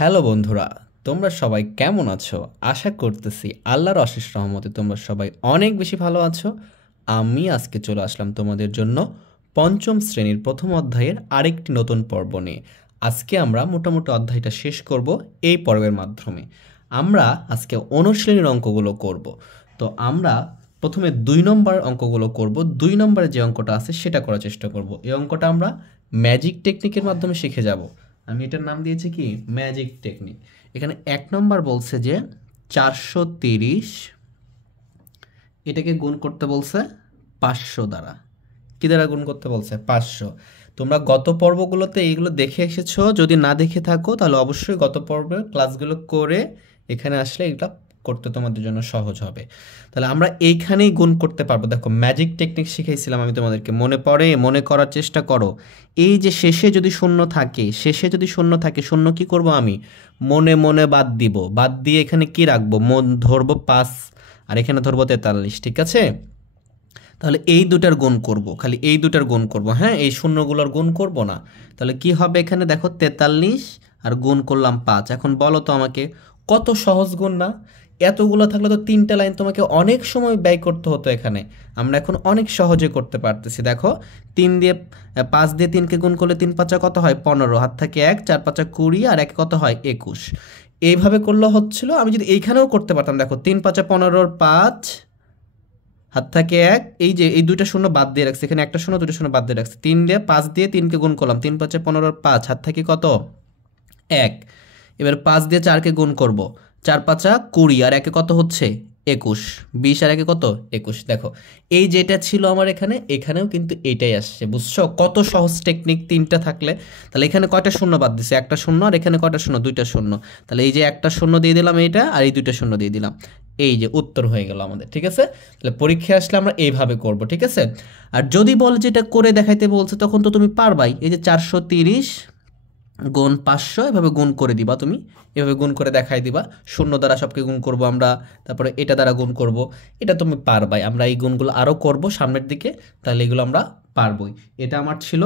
Hello বন্ধুরা, তোমরা সবাই কেমন আছো? আশা করতেছি আল্লাহর অশেষ রহমতে তোমরা সবাই অনেক বেশি ভালো আছো। আমি আজকে চলে আসলাম তোমাদের জন্য পঞ্চম শ্রেণীর প্রথম অধ্যায়ের আরেকটি নতুন পর্ব নিয়ে। আজকে আমরা মোটামুটি অধ্যায়টা শেষ করব এই পর্বের মাধ্যমে। আমরা আজকে অনুশীলনীর অঙ্কগুলো করব। তো আমরা প্রথমে 2 নম্বর অঙ্কগুলো করব। 2 নম্বরে যে অঙ্কটা আছে সেটা করার চেষ্টা করব। এই অঙ্কটা আমরা ম্যাজিক টেকনিকের মাধ্যমে শিখে যাব। আমি এটার নাম দিয়েছি কি ম্যাজিক টেকনিক। এখানে 1 নম্বর বলছে যে 430, এটাকে গুণ করতে বলছে 500 দ্বারা। কি দ্বারা গুণ করতে বলছে? 500। তোমরা গত পর্বগুলোতে এইগুলো দেখে এসেছো, যদি না দেখে থাকো তাহলে অবশ্যই গত পর্বের ক্লাসগুলো করে এখানে আসলে এটা করতে তোমাদের জন্য সহজ হবে। তাহলে আমরা এইখানেই গুণ করতে পারবো। দেখো ম্যাজিক টেকনিক শিখাইছিলাম আমি তোমাদেরকে, মনে পড়ে? মনে করার চেষ্টা করো। এই যে শেষে যদি শূন্য থাকে, শূন্য কি করব? আমি মনে মনে বাদ দিব। বাদ দিয়ে এখানে কি রাখবো? মন ধরবো 5 আর এখানে ধরবো 43। ঠিক আছে? তাহলে এই দুটার গুণ করব, খালি এই দুটার গুণ করব, হ্যাঁ, এই শূন্যগুলোর গুণ করব না। তাহলে কি হবে? এখানে দেখো 43 আর গুণ করলাম 5। এখন বলো তো আমাকে, কত সহজ গুণ না? এতগুলো থাকলে তো 3টা লাইন তোমাকে অনেক সময় ব্যয় করতে হতো। এখানে আমরা এখন অনেক সহজে করতে পারতেছি। দেখো 3 দিয়ে 5 দিয়ে 3কে গুণ করলে 3 পাঁচা কত হয়? 15, হাত থেকে 1, 4 পাঁচা 20 আর 1 কত হয়? 21। এইভাবে করলে হচ্ছিল। আমি যদি এইখানেও করতে পারতাম, দেখো 3 পাঁচা 15, 5 হাত থাকে 1, এই যে এই দুইটা শূন্য বাদ দিয়ে রাখছি, এখানে একটা শূন্য দুটো শূন্য বাদ দিয়ে রাখছি। 3 দিয়ে 5 দিয়ে 3কে গুণ করলাম, 3 5 15, 5 হাত থাকে কত? 1। এবার 5 দিয়ে 4কে গুণ করব, 4 5 20 আর 1 কত হচ্ছে? 21। 20 আর 1 কত? 21। দেখো এই যেটা ছিল আমার এখানে, এখানেও কিন্তু এটাই আসছে। বুঝছো কত সহজ টেকনিক? 3টা থাকলে তাহলে এখানে কয়টা শূন্য বাদ দিছে? একটা শূন্য। আর এখানে কয়টা শূন্য? দুইটা শূন্য। তাহলে এই যে একটা শূন্য দিয়ে দিলাম এইটা, আর এই দুইটা শূন্য দিয়ে দিলাম, এই যে উত্তর হয়ে গেল আমাদের। ঠিক আছে? তাহলে পরীক্ষায় আসলে আমরা এইভাবে করব। ঠিক আছে? আর যদি বল যেটা করে দেখাইতে বলছে, তখন তো তুমি পারবাই। এই যে 430 গুণ 500 এভাবে গুণ করে দিবা তুমি, এভাবে গুণ করে দেখাই দিবা। শূন্য দ্বারা সবকে গুণ করব আমরা, তারপরে এটা দ্বারা গুণ করব। এটা তুমি পারবাই। আমরা এই গুণগুলো আরও করব সামনের দিকে, তাহলে এগুলো আমরা পারবই। এটা আমার ছিল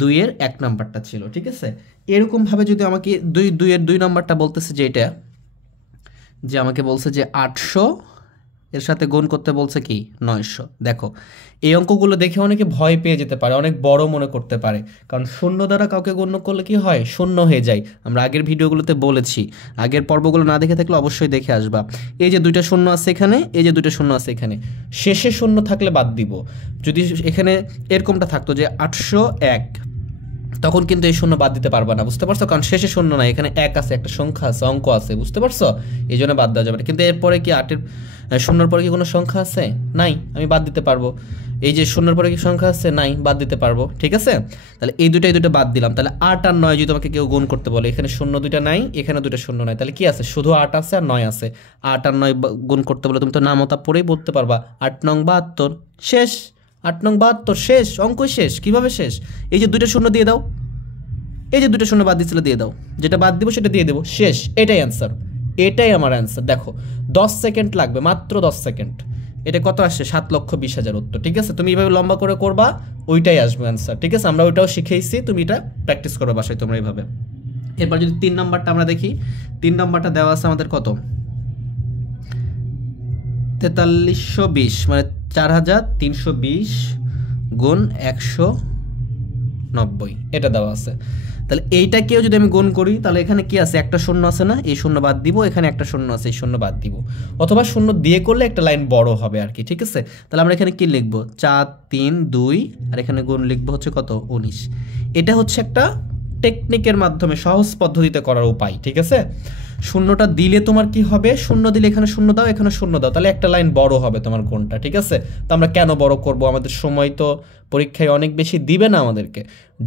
2-এর 1 নাম্বারটা ছিল। ঠিক আছে? এরকমভাবে যদি আমাকে 2-এর 2 নাম্বারটা বলতেছে যে এটা, যে আমাকে বলছে যে 800 এর সাথে গুণ করতে বলছে কি 900। দেখো এই অঙ্কগুলো দেখে অনেকে ভয় পেয়ে যেতে পারে, অনেক বড় মনে করতে পারে, কারণ শূন্য দ্বারা কাউকে গণ্য করলে কি হয়? শূন্য হয়ে যায়। আমরা আগের ভিডিওগুলোতে বলেছি, আগের পর্বগুলো না দেখে থাকলে অবশ্যই দেখে আসবা। এই যে দুইটা শূন্য আছে এখানে, এই যে দুইটা শূন্য আছে এখানে, শেষে শূন্য থাকলে বাদ দিব। যদি এখানে এরকমটা থাকতো যে 801, তখন কিন্তু এই শূন্য বাদ দিতে পারবা না। বুঝতে পারছো? কারণ শেষে শূন্য নাই, এখানে 1 আছে, একটা সংখ্যা আছে, অঙ্ক আছে। বুঝতে পারছো? এই জন্য বাদ দেওয়া যাবে না। কিন্তু এরপরে কি 8-এর শূন্যর পরে কি কোনো সংখ্যা আছে? নাই, আমি বাদ দিতে পারবো। এই যে শূন্যর পরে কি সংখ্যা আছে? নাই, বাদ দিতে পারবো। ঠিক আছে? তাহলে এই দুটো বাদ দিলাম। তাহলে 8 আর 9 যদি তোমাকে কেউ গুণ করতে বলে, এখানে শূন্য দুইটা নাই, এখানে দুটো শূন্য নাই, তাহলে কি আছে? শুধু 8 আছে আর 9 আছে। 8 আর 9 গুণ করতে বলে তুমি তো নামতা পড়েই বলতে পারবা, 8 নং 72, শেষ। 8 নং 72 শেষ, অঙ্ক শেষ। কিভাবে শেষ? এই যে দুইটা শূন্য দিয়ে দাও, এই যে দুটো শূন্য বাদ দিচ্ছিল দিয়ে দাও, যেটা বাদ দিব সেটা দিয়ে দেবো, শেষ। এটাই অ্যান্সার, এটাই আমার অ্যান্সার। দেখো 10 সেকেন্ড লাগবে, মাত্র 10 সেকেন্ড। এটা কত আসছে? 7,20,000 উত্তর। ঠিক আছে? তুমি এইভাবে লম্বা করে করবা, ওইটাই আসবে অ্যান্সার। ঠিক আছে? আমরা ওইটাও শিখেইছি, তুমি এটা প্র্যাকটিস করো বাসায় তোমরা এইভাবে। এরপর যদি 3 নাম্বারটা আমরা দেখি, 3 নাম্বারটা দেওয়া আছে আমাদের কত? 4320, মানে 4320 গুণ 190, এটা দেওয়া আছে। তাহলে এইটাকেও যদি আমি গুণ করি, তাহলে এখানে কি আছে? একটা শূন্য আছে না, এই শূন্য বাদ দিব। এখানে একটা শূন্য আছে, এই শূন্য বাদ দিব। অথবা শূন্য দিয়ে করলে একটা লাইন বড় হবে আর কি। ঠিক আছে? তাহলে আমরা এখানে কি লিখবো? 4 3 2 আর এখানে গুণ লিখবো হচ্ছে কত? 19। এটা হচ্ছে একটা টেকনিকের মাধ্যমে সহজ পদ্ধতিতে করার উপায়। ঠিক আছে? শূন্যটা দিলে তোমার কি হবে? শূন্য দিলে এখানে শূন্য দাও, এখানে শূন্য দাও, তাহলে একটা লাইন বড় হবে তোমার কোণটা। ঠিক আছে? তো আমরা কেন বড় করব? আমাদের সময় তো পরীক্ষায় অনেক বেশি দিবে না আমাদেরকে।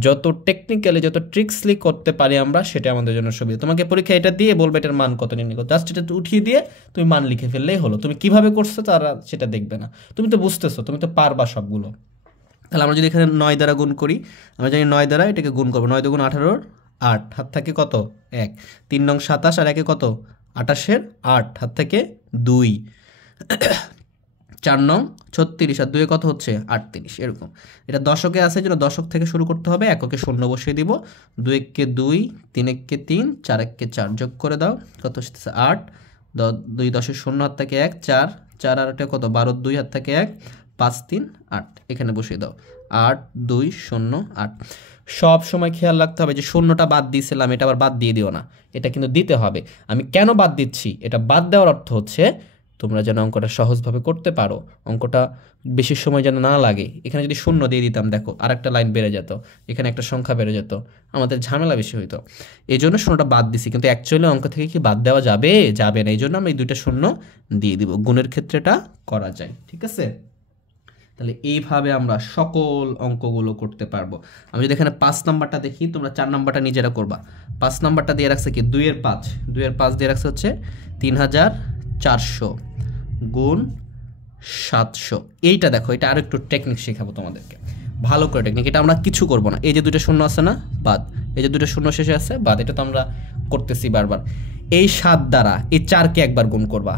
যত টেকনিক্যালি, যত ট্রিক্সলি করতে পারি আমরা, সেটা আমাদের জন্য সুবিধা। তোমাকে পরীক্ষা এটা দিয়ে বলবে এটার মান কত নির্ণয় করো, জাস্ট এটা উঠিয়ে দিয়ে তুমি মান লিখে ফেললেই হলো। তুমি কিভাবে করছো তারা সেটা দেখবে না। তুমি তো বুঝতেছো, তুমি তো পারবা সবগুলো। তাহলে আমরা যদি এখানে 9 দ্বারা গুণ করি, আমরা জানি 9 দ্বারা এটাকে গুণ করবো। 9 দুগুণ 18, 8 হাত থাকে কত? 1। 3 নং 27 আর 1 কত? 28-এর 8 হাত থেকে 2। 4 নং 36 আর 2 কত হচ্ছে 38 এরকম। এটা দশকে আছে জন্য দশক থেকে শুরু করতে হবে, এককে শূন্য বসিয়ে দিব, 2 একে 2, 3 একে 3, 4 একে 4 যোগ করে দাও, কত হচ্ছে 8, 2 10 শূন্য হাত থেকে 1, 4 4 আর এটা কত 12, 2 হাত থেকে 1, 5 3 8 এখানে বসিয়ে দাও, 8 2 0 8। সব সময় খেয়াল রাখতে হবে যে শূন্যটা বাদ দিয়েছিলাম এটা আবার বাদ দিয়ে দিও না, এটা কিন্তু দিতে হবে। আমি কেন বাদ দিচ্ছি, এটা বাদ দেওয়ার অর্থ হচ্ছে তোমরা যেন অঙ্কটা সহজভাবে করতে পারো, অঙ্কটা বেশি সময় যেন না লাগে। এখানে যদি শূন্য দিয়ে দিতাম দেখো আর একটা লাইন বেড়ে যেত, এখানে একটা সংখ্যা বেড়ে যেত, আমাদের ঝামেলা বেশি হইতো। এই জন্য শূন্যটা বাদ দিছি, কিন্তু অ্যাকচুয়ালি অঙ্ক থেকে কি বাদ দেওয়া যাবে? যাবে না। এই জন্য আমি এই 2টা শূন্য দিয়ে দিব, গুণের ক্ষেত্রেটা করা যায়। ঠিক আছে, তাহলে এইভাবে আমরা সকল অঙ্কগুলো করতে পারবো। আমি যদি এখানে 5 নাম্বারটা দেখি, তোমরা 4 নাম্বারটা নিজেরা করবা। 5 নাম্বারটা দিয়ে রাখছে কি 2 এর 5, 2 এর 5 দিয়ে রাখছে হচ্ছে 3400 গুণ 700। এইটা দেখো, এটা আরো একটু টেকনিক শেখাবো তোমাদেরকে, ভালো করে টেকনিক। এটা আমরা কিছু করব না, এই যে 2টা শূন্য আছে না বাদ, এই যে 2টা শূন্য শেষে আছে বাদ, এটা তো আমরা করতেছি বারবার। এই 7 দ্বারা এই 4কে একবার গুণ করবা,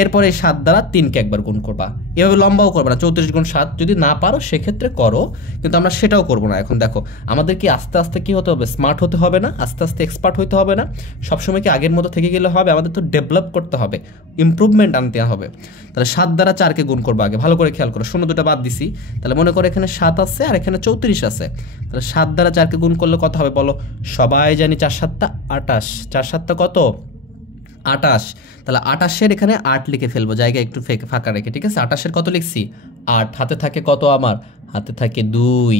এরপরে এই 7 দ্বারা 3কে একবার গুণ করবা, এভাবে লম্বাও করবে না। 34 গুণ 7 যদি না পারো সেক্ষেত্রে করো, কিন্তু আমরা সেটাও করবো না। এখন দেখো আমাদের কি আস্তে আস্তে কি হতে হবে, স্মার্ট হতে হবে না, আস্তে আস্তে এক্সপার্ট হতে হবে না। সবসময় কি আগের মতো থেকে গেলে হবে? আমাদের তো ডেভেলপ করতে হবে, ইমপ্রুভমেন্ট আনতে হবে। তাহলে 7 দ্বারা 4কে গুণ করবো আগে, ভালো করে খেয়াল করো, শূন্য 2টা বাদ দিছি। তাহলে মনে করো এখানে 7 আছে আর এখানে 34 আছে, তাহলে 7 দ্বারা 4কে গুণ করলে কত হবে বলো? সবাই জানি 4 7 28, 4 7 কত 28। তাহলে 28-এর এখানে 8 লিখে ফেলবো, জায়গা একটু ফাঁকা রেখে। ঠিক আছে, 28-এর কত লিখছি 8, হাতে থাকে কত আমার, হাতে থাকে 2।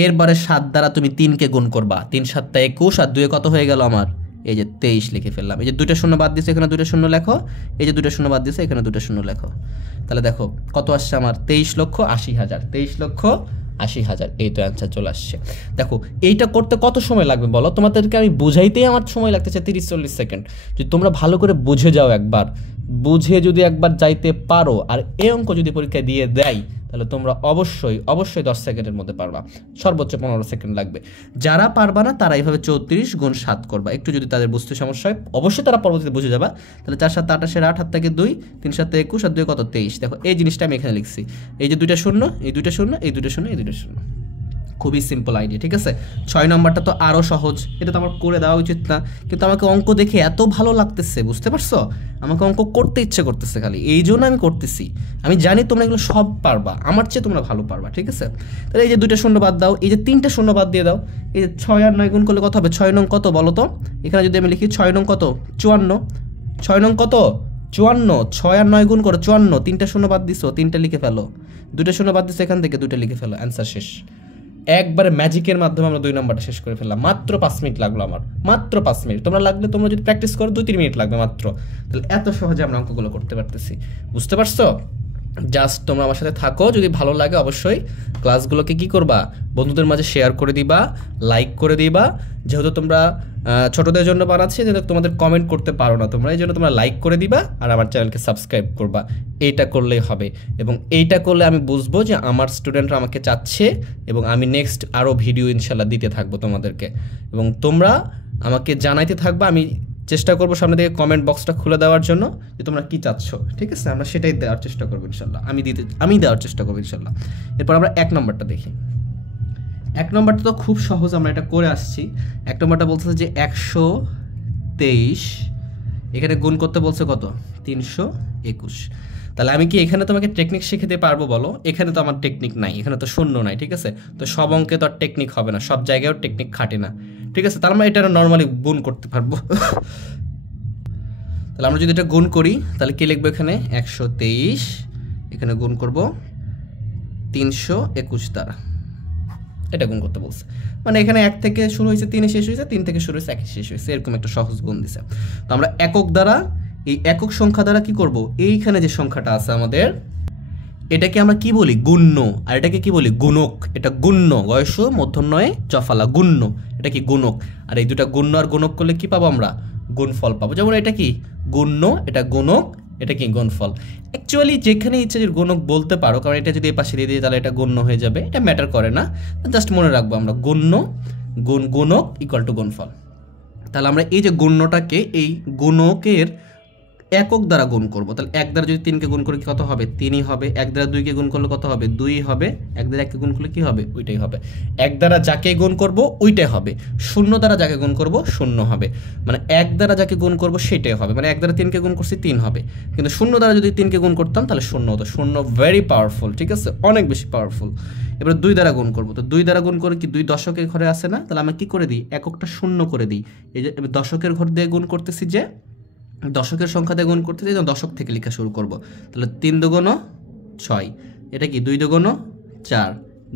এরপরে 7 দ্বারা তুমি 3কে গুণ করবা, 3 7 21 আর 2 কত হয়ে গেল আমার, এই যে 23 লিখে ফেললাম। এই যে 2টা শূন্য বাদ দিয়েছে এখানে 2টা শূন্য লেখো, এই যে 2টা শূন্য বাদ দিয়েছে এখানে 2টা শূন্য লেখো। তাহলে দেখো কত আসছে আমার 23,80,000, 23,80,000, এই তো অ্যান্সার চলে আসছে। দেখো এইটা করতে কত সময় লাগবে বলো? তোমাদেরকে আমি বুঝাইতেই আমার সময় লাগতেছে 30-40 সেকেন্ড। যদি তোমরা ভালো করে বুঝে যাও, একবার বুঝে যদি একবার যাইতে পারো আর এই অঙ্ক যদি পরীক্ষায় দিয়ে দেয়, তাহলে তোমরা অবশ্যই 10 সেকেন্ডের মধ্যে পারবা, সর্বোচ্চ 15 সেকেন্ড লাগবে। যারা পারবা না তারা এইভাবে 34 গুণ 7 করবা। একটু যদি তাদের বুঝতে সমস্যা হয় অবশ্যই তারা পরবর্তীতে বুঝে যাবা। তাহলে 4 7 28-এর 8, হাত থেকে 2, 3 7 21 আর 2 কত 23। দেখো এই জিনিসটা আমি এখানে লিখছি, এই যে 2টা শূন্য, এই 2টা শূন্য, এই 2টা শূন্য, এই 2টা শূন্য। খুবই সিম্পল আইডিয়া। ঠিক আছে, 6 নম্বরটা তো আরও সহজ, এটা তো আমার করে দেওয়া উচিত না, কিন্তু আমাকে অঙ্ক দেখে এত ভালো লাগতেছে, বুঝতে পারছো? আমাকে অঙ্ক করতে ইচ্ছে করতেছে খালি, এই জন্য আমি করতেছি। আমি জানি তোমরা এগুলো সব পারবা, আমার চেয়ে তোমরা ভালো পারবা। ঠিক আছে, তাহলে এই যে 2টা শূন্য বাদ দাও, এই যে 3টা শূন্য বাদ দিয়ে দাও, এই যে 6 আর 9 গুণ করলে কত হবে? 6 নং কত বলো তো? এখানে যদি আমি লিখি 6 নং কত 54, 6 নং কত 54, 6 আর 9 গুণ করো 54, 3টা শূন্য বাদ দিছো 3টা লিখে ফেলো, 2টা শূন্য বাদ দিছো এখান থেকে 2টা লিখে ফেলো, অ্যান্সার শেষ। একবারে ম্যাজিকের মাধ্যমে আমরা 2 নম্বরটা শেষ করে ফেললাম, মাত্র 5 মিনিট লাগলো আমার, মাত্র 5 মিনিট। তোমরা লাগলে তোমরা যদি প্র্যাকটিস করো 2-3 মিনিট লাগবে মাত্র। তাহলে এত সহজে আমরা অঙ্কগুলো করতে পারতেছি, বুঝতে পারছো? জাস্ট তোমরা আমার সাথে থাকো, যদি ভালো লাগে অবশ্যই ক্লাসগুলোকে কি করবা, বন্ধুদের মাঝে শেয়ার করে দিবা, লাইক করে দিবা। যেহেতু তোমরা ছোটদের জন্য বানাচ্ছি, যেহেতু তোমাদের কমেন্ট করতে পারো না তোমরা, এই জন্য তোমরা লাইক করে দিবা আর আমার চ্যানেলকে সাবস্ক্রাইব করবা। এইটা করলেই হবে, এবং এইটা করলে আমি বুঝবো যে আমার স্টুডেন্টরা আমাকে চাচ্ছে, এবং আমি নেক্সট আরও ভিডিও ইনশাল্লাহ দিতে থাকবো তোমাদেরকে, এবং তোমরা আমাকে জানাইতে থাকবা। আমি চেষ্টা করবো সামনে থেকে কমেন্ট বক্সটা খুলে দেওয়ার জন্য, যে তোমরা কী চাচ্ছ। ঠিক আছে, আমরা সেটাই দেওয়ার চেষ্টা করবো ইনশাল্লাহ, আমি দেওয়ার চেষ্টা করবো ইনশাল্লাহ। এরপর আমরা 1 নম্বরটা দেখি। 1 নম্বরটা তো খুব সহজ, আমরা এটা করে আসছি। 1 নম্বরটা বলছে যে 123, এখানে গুণ করতে বলছে কত 321। তাহলে আমি কি এখানে তোমাকে টেকনিক শিখাতে পারবো বলো? এখানে তো আমার টেকনিক নাই, এখানে তো শূন্য নাই। ঠিক আছে, তো সব অঙ্কে তো আর টেকনিক হবে না, সব জায়গায়ও টেকনিক খাটে না। ঠিক আছে, তাহলে আমরা এটা নর্মালি গুণ করতে পারবো। তাহলে আমরা যদি এটা গুণ করি তাহলে কি লিখবো এখানে 123, এখানে গুণ করব 321 দ্বারা, এটা গুণ করতে বলছে। মানে এখানে 1 থেকে শুরু হয়েছে 3 শেষ হয়েছে, 3 থেকে শুরু হয়েছে 1 শেষ হয়েছে, এরকম একটা সহজ গুণ দিছে। তো আমরা একক দ্বারা, এই একক সংখ্যা দ্বারা কি করব, এইখানে যে সংখ্যাটা আছে আমাদের, এটাকে আমরা কি বলি গুণ্য, আর এটাকে কি বলি গুণক। এটা গুণ্য, গয়স মূর্ধন্যয়ে জফালা, গুণ্য, এটা কি গুণক। আর এই দুটা গুণ্য আর গুণক করলে কি পাবো আমরা, গুণফল পাবো। যেমন এটা কি গুণ্য, এটা গুণক, এটা কি গুণফল। অ্যাকচুয়ালি যেখানে ইচ্ছা যে গুণক বলতে পারো, কারণ এটা যদি এই পাশে দিয়ে দিই তাহলে এটা গুণ্য হয়ে যাবে, এটা ম্যাটার করে না, জাস্ট মনে রাখবো আমরা গুণ্য গুণক ইকুয়াল টু গুণফল। তাহলে আমরা এই যে গুণ্যটাকে এই গুণকের একক দ্বারা গুণ করব। তাহলে 1 দ্বারা যদি 3কে গুণ করে কত হবে? 3ই হবে। 1 দ্বারা 2কে গুণ করলে কত হবে? 2ই হবে। 1 দ্বারা 1কে গুণ করলে কি হবে? ওইটাই হবে। 1 দ্বারা যাকে গুণ করব ওইটাই হবে। 0 দ্বারা যাকে গুণ করব 0 হবে। মানে 1 দ্বারা যাকে গুণ করব সেটাই হবে। মানে 1 দ্বারা 3কে গুণ করছি 3 হবে, কিন্তু 0 দ্বারা যদি 3কে গুণ করতাম তাহলে 0 হতো। 0 ভেরি পাওয়ারফুল, ঠিক আছে, অনেক বেশি পাওয়ারফুল। এবার 2 দ্বারা গুণ করব। তো 2 দ্বারা গুণ করে কি 2 দশকের ঘরে আসে না? তাহলে আমরা কি করে দিই? এককটা 0 করে দিই। এই যে দশকের ঘর দিয়ে গুণ করতেছি, যে দশকের সংখ্যা দিয়ে গুণ করতেছি, দশক থেকে লেখা শুরু করব। তাহলে 3 দুগুণ 6, এটা কি 2 দুগুণ 4,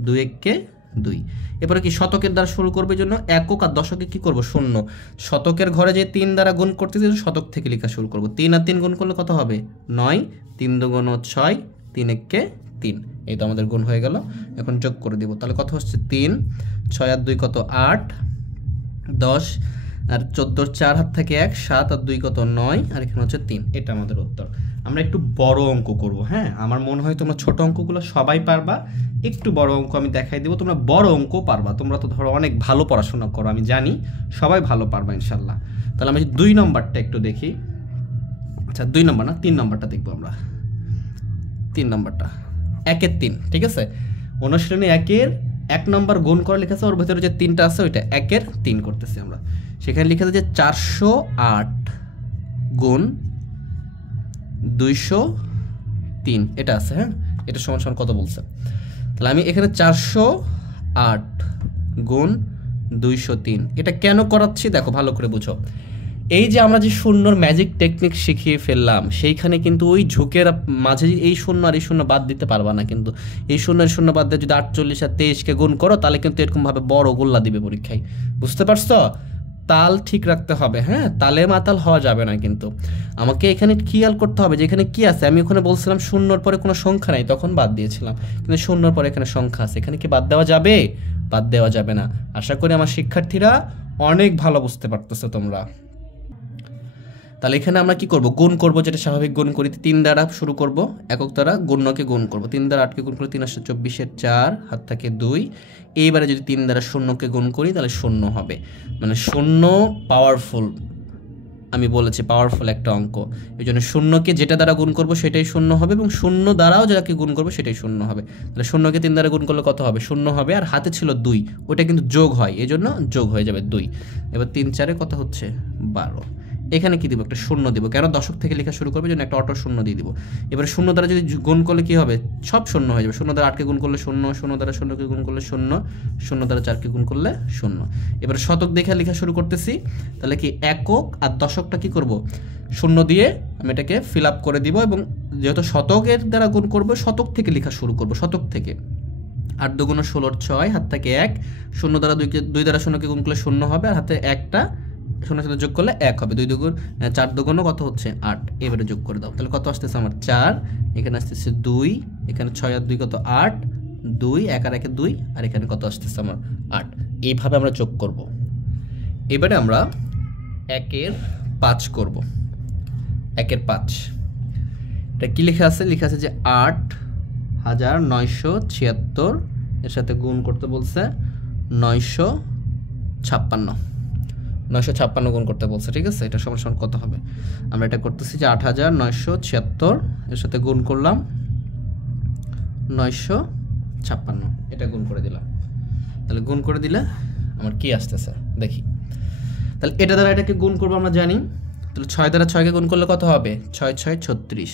2 এককে 2। এরপরে কি শতকের দ্বারা শুরু করবে, জন্য একক আর দশকে কি করব? 0। শতকের ঘরে যে 3 দ্বারা গুণ করতেছি শতক থেকে লেখা শুরু করব। 3 আর 3 গুণ করলে কত হবে? 9, 3 দুগুণ 6, 3 এককে 3। এই তো আমাদের গুণ হয়ে গেল। এখন যোগ করে দিব। তাহলে কত হচ্ছে? 3, 6 আর 2 কত? 8, 10 আর 14, 4 হাত থেকে 1, 7 আর 2 কত? 9, আর এখানে হচ্ছে 3। এটা আমাদের উত্তর। আমরা একটু বড় অঙ্ক করব। হ্যাঁ, আমার মনে হয় তোমরা ছোট অঙ্কগুলো সবাই পারবা, একটু বড় অঙ্ক আমি দেখাই দেবো, তোমরা বড় অঙ্ক পারবা। তোমরা তো ধরো অনেক ভালো পড়াশোনা করো, আমি জানি সবাই ভালো পারবা ইনশাল্লাহ। তাহলে আমি 2 নম্বরটা একটু দেখি। আচ্ছা 2 নম্বর না, 3 নম্বরটা দেখবো আমরা। 3 নম্বরটা 1-এর 3, ঠিক আছে। অনুশীলনী 1-এর 1 নম্বর গুণ করে লিখেছে, ওর ভেতরে যে 3টা আছে ওইটা 1-এর 3 করতেছি আমরা। সেখানে লিখেছে যে 408 গুণ 203, এটা আছে। হ্যাঁ, এটা সমান সমান কত বলছে? তাহলে আমি এখানে 408 গুণ 203 এটা কেন করাচ্ছি দেখো, ভালো করে বুঝো। এই যে আমরা যে শূন্যর ম্যাজিক টেকনিক শিখিয়ে ফেললাম, সেইখানে কিন্তু ওই ঝুঁকের মাঝে এই শূন্য আর এই শূন্য বাদ দিতে পারবা না। কিন্তু এই শূন্যের শূন্য বাদ দিয়ে যদি 48 আর 23কে গুণ করো তাহলে কিন্তু এরকমভাবে বড় গোল্লা দিবে পরীক্ষায়, বুঝতে পারছো? তাল ঠিক রাখতে হবে। হ্যাঁ, তালে মাতাল হওয়া যাবে না। কিন্তু আমাকে এখানে খেয়াল করতে হবে যে এখানে কি আছে। আমি ওখানে বলছিলাম শূন্যর পরে কোনো সংখ্যা নাই, তখন বাদ দিয়েছিলাম, কিন্তু শূন্যর পরে এখানে সংখ্যা আছে, এখানে কি বাদ দেওয়া যাবে? বাদ দেওয়া যাবে না। আশা করি আমার শিক্ষার্থীরা অনেক ভালো বুঝতে পারতেছো তোমরা। তাহলে এখানে আমরা কি করব? গুণ করব, যেটা স্বাভাবিক গুণ করি। 3 দ্বারা শুরু করব, একক দ্বারা গণ্যকে গুণ করব। 3 দ্বারা 8কে গুণ করলে 3 আসে 24-এর 4, হাত থাকে 2। এইবারে যদি 3 দ্বারা 0কে গুণ করি তাহলে 0 হবে। মানে 0 পাওয়ারফুল, আমি বলেছি পাওয়ারফুল একটা অঙ্ক। এই জন্য 0কে যেটা দ্বারা গুণ করব সেটাই 0 হবে, এবং 0 দ্বারাও যেটাকে গুণ করবো সেটাই 0 হবে। তাহলে 0কে 3 দ্বারা গুণ করলে কত হবে? 0 হবে। আর হাতে ছিল 2, ওটা কিন্তু যোগ হয়, এই জন্য যোগ হয়ে যাবে 2। এবার 3 4-এ কত হচ্ছে? 12। এখানে কি দিব? একটা 0 দিব, কেন? দশক থেকে লেখা শুরু করবে, জন্য একটা অটো 0 দিয়ে দিব। এবার 0 দ্বারা যদি গুণ করলে কি হবে? সব 0 হয়ে যাবে। 0 দ্বারা 8কে গুণ করলে 0, 0 দ্বারা 0কে গুণ করলে 0, 0 দ্বারা 4কে গুণ করলে 0। এবার শতক দেখে লেখা শুরু করতেছি। তাহলে কি একক আর দশকটা কি করব? 0 দিয়ে আমি এটাকে ফিল আপ করে দিব, এবং যেহেতু শতকের দ্বারা গুণ করবো শতক থেকে লেখা শুরু করব, শতক থেকে। 8 দুগুণ 16, 6 হাত থেকে 1, 0 দ্বারা 2 দ্বারা 0কে গুণ করলে 0 হবে, আর হাতে একটা 0 সাথে যোগ করলে 1 হবে। 2 দুগুণ 4 দুগুণ কত হচ্ছে? 8। এবারে যোগ করে দাও, তাহলে কত আসতেছে আমার? 4, এখানে আসতেছে 2, এখানে 6 আর 2 কত? 8, 2, 1 আর 1 2, আর এখানে কত আসতেছে আমার? 8। এইভাবে আমরা যোগ করব। এবারে আমরা 1-এর 5 করব। 1-এর 5 এটা কি লেখা আছে? লেখা আছে যে 8,976, এর সাথে গুণ করতে বলছে 956, 956 গুণ করতে বলছে, ঠিক আছে। এটা সমান সমান কত হবে? আমরা এটা করতেছি যে 8,976 এর সাথে গুণ করলাম 956, এটা গুণ করে দিলাম। তাহলে গুণ করে দিলে আমার কি আসতেছে দেখি। তাহলে এটা দ্বারা এটাকে গুণ করবো আমরা জানি। তাহলে 6 দ্বারা 6কে গুণ করলে কত হবে? 6 6 36,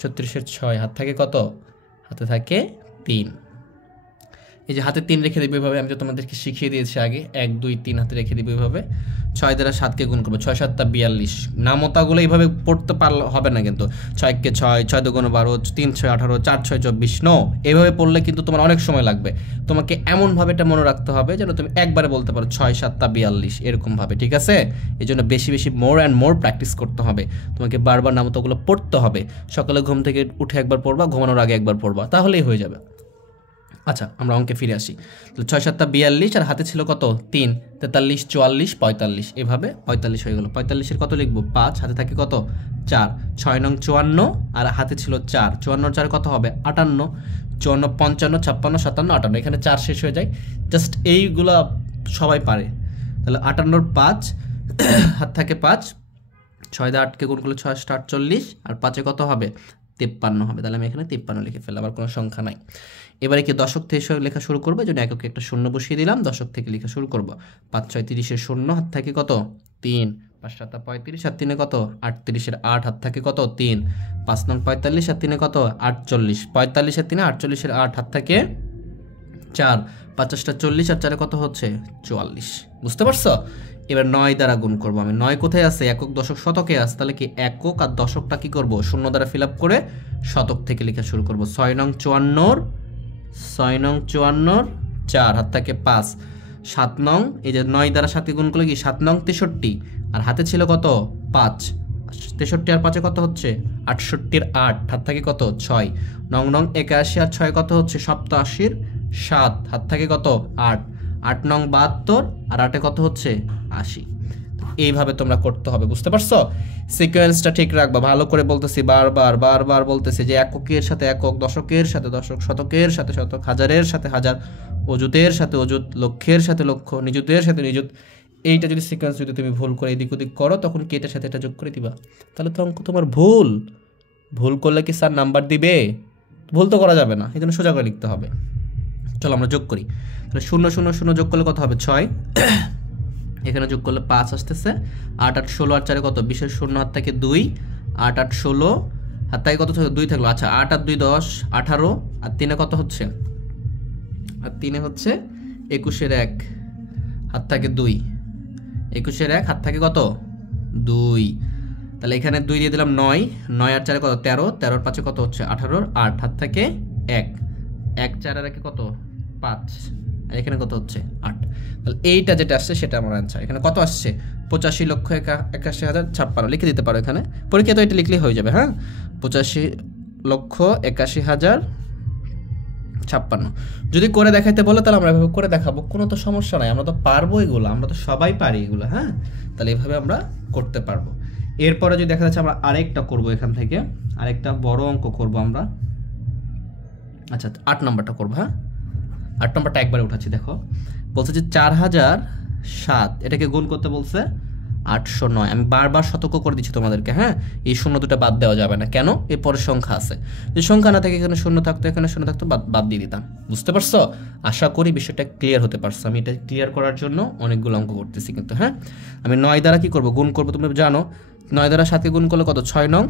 36-এর 6, হাত থাকে কত? হাতে থাকে 3। এই যে হাতে 3 রেখে দেবে এইভাবে, আমি তো তোমাদেরকে শিখিয়ে দিয়েছি আগে। 1 2 3 হাতে রেখে দেবে এইভাবে। 6 দ্বারা 7কে গুণ করবো, 6 7 42। নামতাগুলো এইভাবে পড়তে পারলে হবে না, কিন্তু 6 কে 6, 6 দুগুণ 12, 3 6 18, 4 6 24। নো, এইভাবে পড়লে কিন্তু তোমার অনেক সময় লাগবে। তোমাকে এমনভাবে এটা মনে রাখতে হবে যেন তুমি একবারে বলতে পারো 6 7 42, এরকমভাবে, ঠিক আছে। এই জন্য বেশি বেশি মোর অ্যান্ড মোর প্র্যাকটিস করতে হবে। তোমাকে বারবার নামতাগুলো পড়তে হবে। সকালে ঘুম থেকে উঠে একবার পড়বা, ঘুমানোর আগে একবার পড়বা, তাহলেই হয়ে যাবে। আচ্ছা, আমরা অঙ্কে ফিরে আসি। তাহলে 6 7 42, আর হাতে ছিল কত? 3, 43 44 45, এভাবে 45 হয়ে গেল। 45-এর কত লিখবো? 5, হাতে থাকে কত? 4, 6 নং 54, আর হাতে ছিল 4, 54 4 কত হবে? 58, 54 55 56 57 58, এখানে 4 শেষ হয়ে যায়। জাস্ট এইগুলা সবাই পারে। তাহলে 58-এর 5, হাত থাকে 5, 6 দিয়ে 8কে গুণ করলে 6 × 8 = 48, আর 5-এ কত হবে 53 হবে। তাহলে আমি এখানে 53 লিখে ফেললাম, আর কোনো সংখ্যা নাই। এবারে কি দশক থেকে লেখা শুরু করবো, এই জন্য এককে একটা শূন্য বসিয়ে দিলাম, দশক থেকে লেখা শুরু করবো। 5 × 6 = 30, শূন্য, হাত থাকে কত 3, 5 × 7 = 35, আর 3-এ কত 38, 8, হাত থাকে কত 3, 5 নং 45, আর 3-এ কত 48, 45 আর 3-এ 48, 8, হাত থাকে 4, 50 × 40, আর 4-এ কত হচ্ছে 44। বুঝতে পারছো? এবার 9 দ্বারা গুণ করবো আমি। 9 কোথায় আছে, একক দশক শতকে আছে, তাহলে কি একক আর দশকটা কি করব শূন্য দ্বারা ফিল আপ করে শতক থেকে লেখা শুরু করব। 6 নং 54, 6 নং 54, 4, হাত থাকে 5, 7 নং, এই যে 9 দ্বারা 7 গুণ করলে কি 7 নং 63, আর হাতে ছিল কত 5, 63 আর 5-এ কত হচ্ছে 68 এর 8, হাত থাকে কত 6, 9 নং 81, আর 6 কত হচ্ছে 87 এর 7, হাত থাকে কত 8, 8 নং 72, আর 8-এ কত হচ্ছে 80। এইভাবে তোমরা করতে হবে। বুঝতে পারছো? সিকোয়েন্সটা ঠিক রাখবা, ভালো করে বলতেছি, বারবার বলতেছি যে এককের সাথে একক, দশকের সাথে দশক, শতকের সাথে শতক, হাজারের সাথে হাজার, অযুতের সাথে অযুত, লক্ষের সাথে লক্ষ, নিযুতের সাথে নিযুত। এইটা যদি সিকোয়েন্স যদি তুমি ভুল করে এদিক ওদিক করো, তখন কি এটার সাথে এটা যোগ করে দিবা, তাহলে তো অঙ্ক তোমার ভুল করলে কি স্যার নাম্বার দিবে? ভুল তো করা যাবে না, এই জন্য সোজা করে লিখতে হবে। চলো আমরা যোগ করি। তাহলে 0 0 0 যোগ করলে কত হবে 6, এখানে যোগ করলে 5 আসতেছে, 8 8 16, আর 4-এ কত 20 এর 0, হাত থাকে 2, 8 8 16, হাত থাকে কত 2 থাকলো। আচ্ছা 8 আর 2 10, 18, আর 3-এ কত হচ্ছে, আর 3-এ হচ্ছে 21 এর 1, হাত থাকে 2, 21 এর 1, হাত থাকে কত 2। তাহলে এখানে 2 দিয়ে দিলাম 9, 9 আর 4-এ কত 13, 13 আর 5-এ কত হচ্ছে 18, 8, হাত থাকে 1, 1 4 আর 1-এ কত 5, আর এখানে কত হচ্ছে 8। তাহলে এইটা যেটা আসছে সেটা আমার অ্যান্সার। এখানে কত আসছে 85,81,056 লিখে দিতে পারো এখানে, পরীক্ষা তো এটা লিখলেই হয়ে যাবে। হ্যাঁ, 85,81,056। যদি করে দেখাইতে বলে তাহলে আমরা এভাবে করে দেখাবো, কোনো তো সমস্যা নাই, আমরা তো পারবো এগুলো, আমরা তো সবাই পারি এগুলো। হ্যাঁ, তাহলে এইভাবে আমরা করতে পারবো। এরপরে যদি দেখা যাচ্ছে আমরা আরেকটা করবো, এখান থেকে আরেকটা বড় অঙ্ক করবো আমরা। আচ্ছা 8 নম্বরটা করবো। হ্যাঁ, 8 নম্বরটা একবারে উঠাচ্ছি। দেখো বলছে যে 4007, এটাকে গুণ করতে বলছে 809। আমি বারবার সতর্ক করে দিচ্ছি তোমাদেরকে, হ্যাঁ, এই শূন্য দুটো বাদ দেওয়া যাবে না। কেন? এর পরে সংখ্যা আছে, যদি সংখ্যা না থাকে এখানে শূন্য থাকতো, এখানে শূন্য থাকতো, বাদ দিয়ে দিতাম। বুঝতে পারছো? আশা করি বিষয়টা ক্লিয়ার হতে পারছো। আমি এটা ক্লিয়ার করার জন্য অনেকগুলো অঙ্ক করতেছি কিন্তু। হ্যাঁ, আমি 9 দ্বারা কি করব গুণ করবো, তুমি জানো 9 দ্বারা 7-কে গুণ করলে কত 6 নং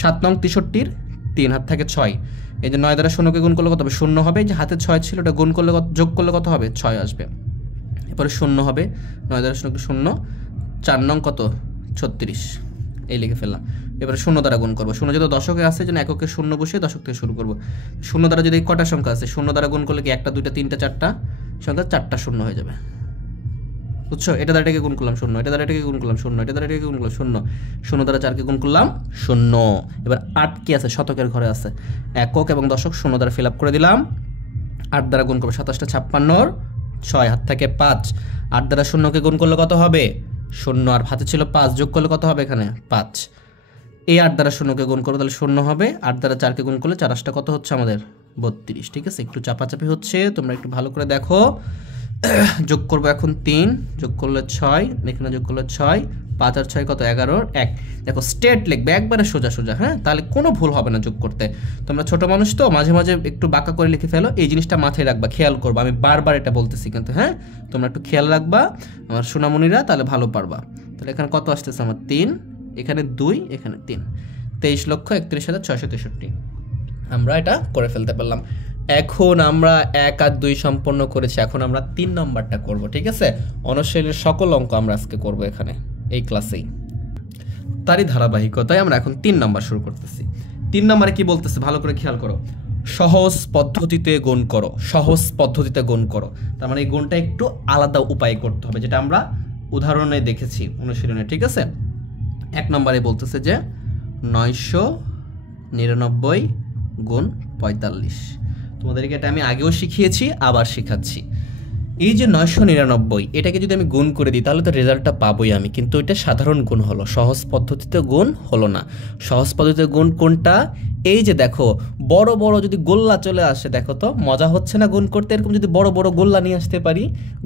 7 নং 63-এর 3, হাত থাকে 6। এই যে 9 দ্বারা 0-কে গুণ করলে কত হবে 0 হবে, যে হাতে 6 ছিল ওটা গুণ করলে যোগ করলে কত হবে 6 আসবে। এরপরে 0 হবে, 9 দ্বারা 0-কে 0, 4 নং কত 36, এই লিখে ফেললাম। এবারে 0 দ্বারা গুণ করবো, 0 যেহেতু দশকে আছে জন্য এককে 0 বসিয়ে দশক থেকে শুরু করবো। 0 দ্বারা যদি কটা সংখ্যা আছে, 0 দ্বারা গুণ করলে কি 1টা 2টা 3টা 4টা সংখ্যা, 4টা 0 হয়ে যাবে। বুঝছো? এটা দ্বারা এটাকে গুণ করলাম 0, এটা দ্বারা এটাকে গুণ করলাম 0, এটা দ্বারা এটাকে গুণ করলাম 0, 0 দ্বারা 4-কে গুণ করলাম 0। এবার 8 কি আছে, শতকের ঘরে আছে, একক এবং দশক 0 দ্বারা ফিল আপ করে দিলাম। 8 দ্বারা গুণ করবো 27টা 56, 6, হাত থাকে 5, 8 দ্বারা 0-কে গুণ করলে কত হবে 0, আর হাতে ছিল 5, যোগ করলে কত হবে এখানে 5। এই 8 দ্বারা 0-কে গুণ করবো, তাহলে 0 হবে। 8 দ্বারা 4-কে গুণ করলে 4 8টা কত হচ্ছে আমাদের 32। ঠিক আছে, একটু চাপাচাপি হচ্ছে, তোমরা একটু ভালো করে দেখো। যোগ করবো এখন 3, যোগ করলে 6, এখানে যোগ করলে 6, 5 আর 6 কত 11, 1। দেখো স্ট্রেট লিখবে একবারে সোজা সোজা। হ্যাঁ, তাহলে কোনো ভুল হবে না যোগ করতে। তোমরা ছোট মানুষ তো মাঝে মাঝে একটু বাঁকা করে লিখে ফেলো, এই জিনিসটা মাথায় রাখবা, খেয়াল করবা। আমি বারবার এটা বলতেছি কিন্তু, হ্যাঁ, তোমরা একটু খেয়াল রাখবা আমার সোনামণিরা, তাহলে ভালো পারবা। তাহলে এখানে কত আসতেছে আমার 3, এখানে 2, এখানে 3, 23,31,663। আমরা এটা করে ফেলতে পারলাম। এখন আমরা 1 আর 2 সম্পন্ন করেছি, এখন আমরা 3 নম্বরটা করব। ঠিক আছে, অনুশীলনের সকল অঙ্ক আমরা আজকে করব এখানে এই ক্লাসেই। তারই ধারাবাহিকতায় আমরা এখন 3 নম্বর শুরু করতেছি। 3 নম্বরে কি বলতেছে ভালো করে খেয়াল করো, সহজ পদ্ধতিতে গুণ করো, সহজ পদ্ধতিতে গুণ করো। তার মানে এই গুণটা একটু আলাদা উপায়ে করতে হবে, যেটা আমরা উদাহরণে দেখেছি অনুশীলনে। ঠিক আছে, 1 নম্বরে বলতেছে যে 999 গুণ 45। তোমাদেরকে এটা আমি আগেও শিখিয়েছি, আবার শেখাচ্ছি। এই যে 999 এটাকে যদি আমি গুণ করে দিই তাহলে তো রেজাল্টটা পাবোই আমি, কিন্তু এটা সাধারণ গুণ হলো, সহজ পদ্ধতিতে গুণ হলো না। সহজ পদ্ধতিতে গুণ কোনটা? এই যে দেখো বড় বড় যদি গোল্লা চলে আসে, দেখো তো মজা হচ্ছে না গুণ করতে? এরকম যদি বড় বড় গোল্লা নিয়ে আসতে পারি,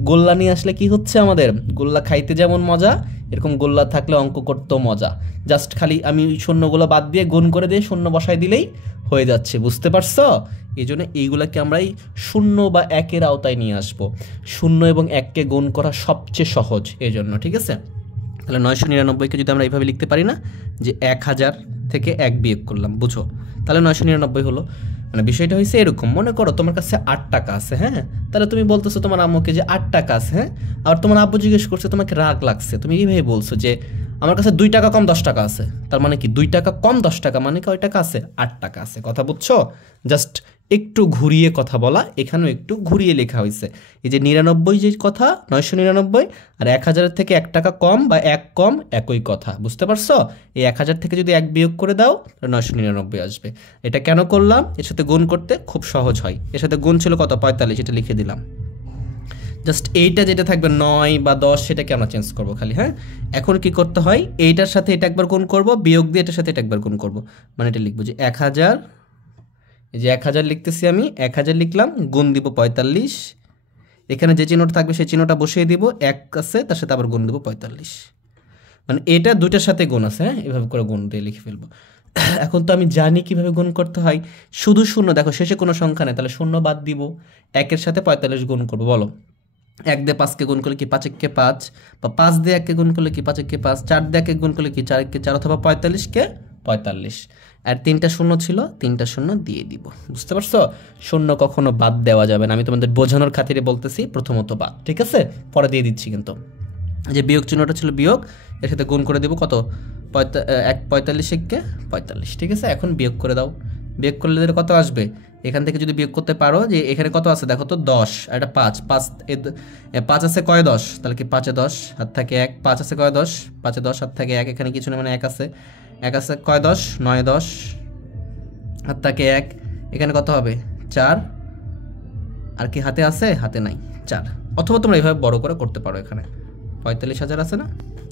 গোল্লা নিয়ে আসলে কি হচ্ছে আমাদের, গোল্লা খাইতে যেমন মজা, এরকম গোল্লা থাকলে অঙ্ক করতেও মজা। জাস্ট খালি আমি শূন্যগুলো বাদ দিয়ে গুণ করে দিয়ে শূন্য বসাই দিলেই হয়ে যাচ্ছে, বুঝতে পারছো? এই জন্য এইগুলাকে আমরা এই শূন্য বা একের আওতায় নিয়ে আসবো। শূন্য এবং এককে গুণ করা সবচেয়ে সহজ এই জন্য, ঠিক আছে? তাহলে 999কে যদি আমরা এইভাবে লিখতে পারি না যে 1000 থেকে 1 বিয়োগ করলাম, বুঝো? তাহলে 999 হলো। মানে বিষয়টা হয়েছে এরকম, মনে করো তোমার কাছে 8 টাকা আছে, হ্যাঁ? তাহলে তুমি বলতেছো তোমার আম্মুকে যে 8 টাকা আছে, হ্যাঁ? আর তোমার আব্বু জিজ্ঞেস করছে, তোমাকে রাগ লাগছে, তুমি এইভাবে বলছো যে আমার কাছে 2 টাকা কম 10 টাকা আছে। তার মানে কি 2 টাকা কম 10 টাকা মানে কয় টাকা আছে? 8 টাকা আছে। কথা বুঝছো? জাস্ট একটু ঘুরিয়ে কথা বলা, এখানেও একটু ঘুরিয়ে লেখা হয়েছে। এই যে 99 যে কথা 999 আর 1000 থেকে 1 টাকা কম বা 1 কম একই কথা, বুঝতে পারছো? এই 1000 থেকে যদি 1 বিয়োগ করে দাও তাহলে 999 আসবে। এটা কেন করলাম? এর সাথে গুণ করতে খুব সহজ হয়। এর সাথে গুণ ছিল কত? 45, এটা লিখে দিলাম। জাস্ট এইটা যেটা থাকবে 9 বা 10 সেটাকে আমরা চেঞ্জ করবো খালি, হ্যাঁ? এখন কি করতে হয়? এইটার সাথে এটা একবার গুণ করব, বিয়োগ দিয়ে এটার সাথে এটা একবার গুণ করব, মানে এটা লিখবো যে 1000, এই যে 1000 লিখতেছি আমি, 1000 লিখলাম, গুণ দিব 45, এখানে যে চিহ্নটা থাকবে সেই চিহ্নটা বসিয়ে দিব, 1 আছে তার সাথে আবার গুণ দেবো 45, মানে এটা দুইটার সাথে গুণ আছে, হ্যাঁ? এভাবে করে গুণ দিয়ে লিখে ফেলবো। এখন তো আমি জানি কিভাবে গুণ করতে হয়, শুধু শূন্য, দেখো শেষে কোনো সংখ্যা নেই, তাহলে শূন্য বাদ দিব, 1-এর সাথে 45 গুণ করবো, বলো? 1 দিয়ে 5কে গুণ করলে কি 5 একে 5, বা 5 দিয়ে 1কে গুণ করলে কি 5 একে 5, 4 দিয়ে 1কে গুণ করলে কি 4 একে 4, অথবা 45কে 45। আর 3টা শূন্য ছিল, 3টা শূন্য দিয়ে দিব, বুঝতে পারছো? শূন্য কখনো বাদ দেওয়া যাবে না, আমি তোমাদের বোঝানোর খাতিরে বলতেছি, প্রথমত বাদ, ঠিক আছে? পরে দিয়ে দিচ্ছি কিন্তু। যে বিয়োগ চিহ্নটা ছিল বিয়োগ, এর সাথে গুণ করে দেবো কত? 45 একে 45, ঠিক আছে? এখন বিয়োগ করে দাও, বিয়োগ করলে কত আসবে? এখান থেকে যদি বিয়োগ করতে পারো যে এখানে কত আছে দেখো তো, 10 আর এটা 5, 5 আছে কয় 10, তাহলে কি 5-এ 10 হাত থাকে 1, 5 আছে কয় 10, 5-এ 10 হাত থাকে 1, এখানে কিছু না, মানে 1 আছে, 1 আছে কয় 10, 9-এ 10 হাত থাকে 1, এখানে কত হবে 4, আর কি হাতে আছে? হাতে নাই, 4। অথবা তোমরা এইভাবে বড় করে করতে পারো, এখানে 45,000 আছে না?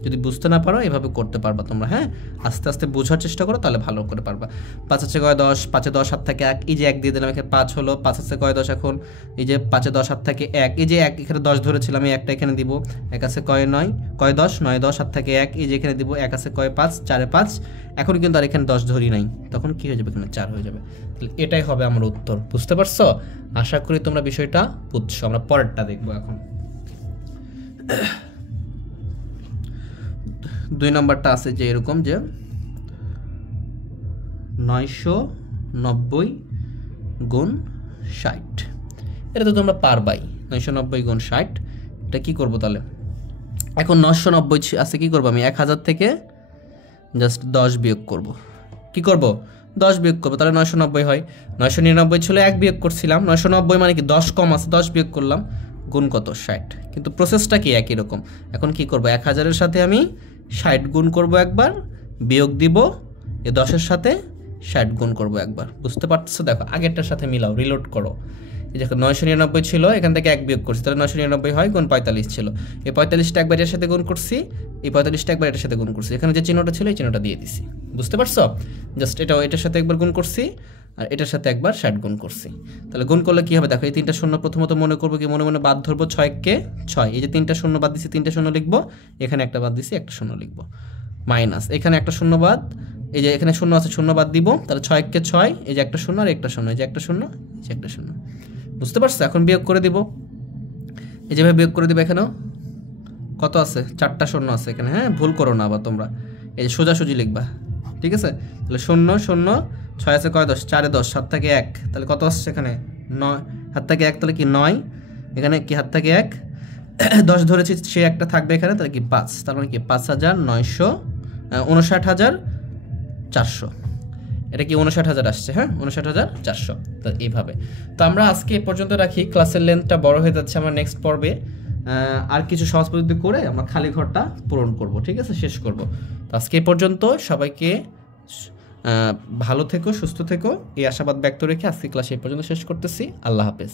যদি বুঝতে না পারো এভাবে করতে পারবা তোমরা, হ্যাঁ? আস্তে আস্তে বোঝার চেষ্টা করো, তাহলে ভালো করে পারবা। 5 আছে কয় 10, 5-এ 10 হাত থাকে 1, এই যে 1 দিয়ে দিলাম, এখানে 5 হলো, 5 আছে কয় 10, এখন এই যে 5-এ 10 হাত থাকে 1, এই যে 1 এখানে 10 ধরেছিলাম, এই একটা এখানে দিব, 1 আছে কয় 9, কয় 10, 9-এ 10 হাত থাকে 1, এই যে এখানে দিব, 1 আছে কয় 5, 4-এ 5, এখন কিন্তু আর এখানে 10 ধরি নাই, তখন কি হয়ে যাবে? এখানে 4 হয়ে যাবে। তাহলে এটাই হবে আমার উত্তর, বুঝতে পারছো? আশা করি তোমরা বিষয়টা বুঝছো। আমরা পরেরটা দেখবো এখন। 2 নম্বরটা আছে যে এরকম যে 990 গুণ 60, এটা তো তোমরা পারবাই। 990 গুণ 60, এটা কি করবো তাহলে? এখন 990 আছে, কি করবো আমি? 1000 থেকে জাস্ট 10 বিয়োগ করব। কি করব? 10 বিয়োগ করবো, তাহলে 990 হয়। 999 ছিল, 1 বিয়োগ করছিলাম, 990 মানে কি 10 কম আছে, 10 বিয়োগ করলাম, গুণ কত? 60। কিন্তু প্রসেসটা কি একই রকম। এখন কি করব? 1000-এর সাথে আমি 60 গুণ করব একবার, বিয়োগ দিব, এই 10-এর সাথে 60 গুণ করব একবার, বুঝতে পারছো? দেখো আগেরটার সাথে মিলাও, রিলোড করো। এই দেখো 999 ছিল, এখান থেকে 1 বিয়োগ করছি, তাহলে 999 হয়, গুণ 45 ছিল, এই 45টা একবার এর সাথে গুণ করছি, এই 45টা একবার এটার সাথে গুণ করছি, এখানে যে চিহ্নটা ছিল এই চিহ্নটা দিয়ে দিছি, বুঝতে পারছো? জাস্ট এটার সাথে একবার গুণ করছি আর এটার সাথে একবার 60 গুণ করছি। তাহলে গুণ করলে কি হবে দেখো, এই 3টা শূন্য প্রথমত মনে করবো কি, মনে মনে বাদ ধরবো, 6-কে 6, এই যে 3টা শূন্য বাদ দিছি, 3টা শূন্য লিখবো, এখানে একটা বাদ দিছি, একটা শূন্য লিখবো, মাইনাস এখানে একটা শূন্য বাদ, এই যে এখানে শূন্য আছে, শূন্য বাদ দিব, তাহলে 6-কে 6, এই যে একটা শূন্য আর একটা শূন্য, এই যে একটা শূন্য, এই যে একটা শূন্য, বুঝতে পারছো? এখন বিয়োগ করে দিব, এই যেভাবে বিয়োগ করে দিব, এখানেও কত আছে? 4টা শূন্য আছে এখানে, হ্যাঁ? ভুল করো না আবার তোমরা, এই যে সোজাসুজি লিখবা, ঠিক আছে? তাহলে 0 0, 6 আছে কয় 10, 4-এ 10, 7 থেকে 1, তাহলে কত আসছে এখানে? 9, হাত থেকে 1, তাহলে কি 9, এখানে কি হাত থেকে 1, 10 ধরেছি, সে একটা থাকবে এখানে, তাহলে কি 5, তার মানে কি 59,400, এটা কি 59,000 আসছে, হ্যাঁ? 59,400। তো এইভাবে তো আমরা আজকে এ পর্যন্ত রাখি, ক্লাসের লেন্থটা বড় হয়ে যাচ্ছে, আমরা নেক্সট পর্বে আর কিছু সহজ পদ্ধতি করে আমরা খালি ঘরটা পূরণ করব, ঠিক আছে? শেষ করব। তো আজকে এ পর্যন্ত, সবাইকে ভালো থেকো, সুস্থ থেকো, এই আশাবাদ ব্যক্ত রেখে আজকে ক্লাস এই পর্যন্ত শেষ করতেছি। আল্লাহ হাফেজ।